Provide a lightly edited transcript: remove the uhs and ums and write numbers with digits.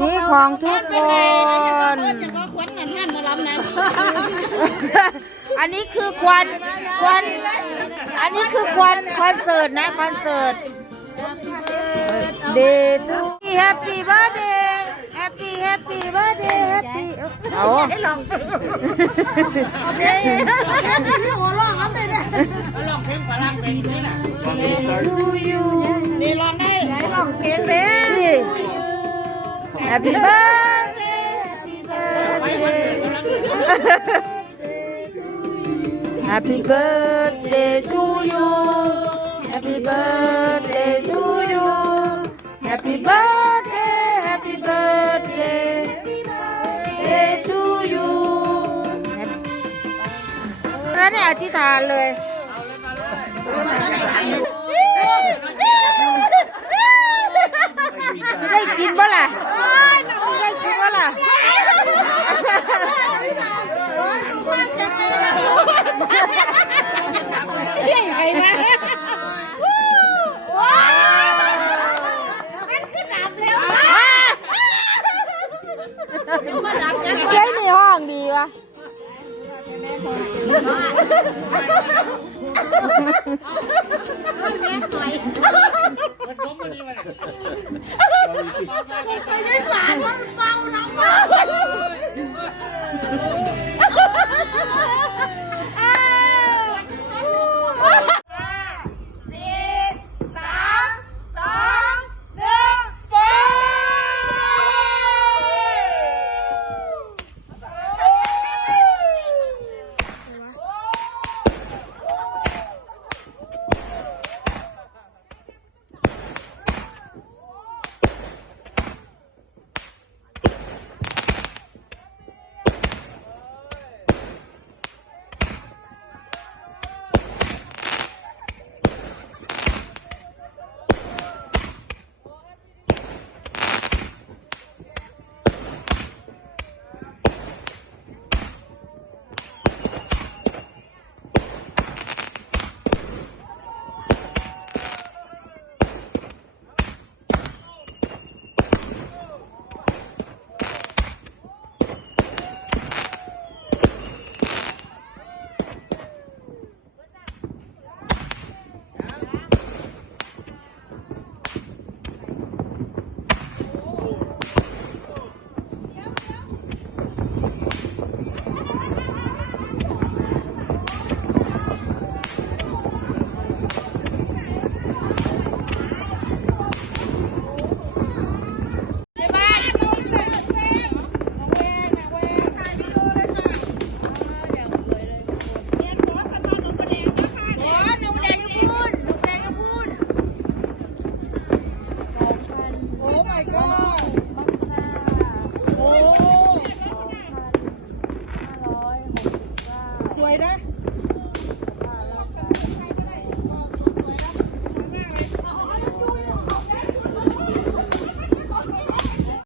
นี่ของทุกคน จะก็ควันเงินท่านมารับนะ อันนี้คือควันอันนี้คือคอนเสิร์ตนะคอนเสิร์ต Day to Happy Birthday Happy Birthday Happy เอาให้ลองเด้หัวลองครับเลยเนี่ยลองเพลงฝรั่งเพลงนี้น่ะ To you นี่ลองได้ ลองเพลงเลย Happy Birthday Happy Birthday to you Happy Birthday to you Happy birthday to you แล้วเนี่ยอธิษฐานเลยจะได้กินบ่ล่ะจะได้กินบ่ล่ะใครมาเฮ้ยในห้องดีวะใส่ได้หวานมันเบาน้ำมันOh my god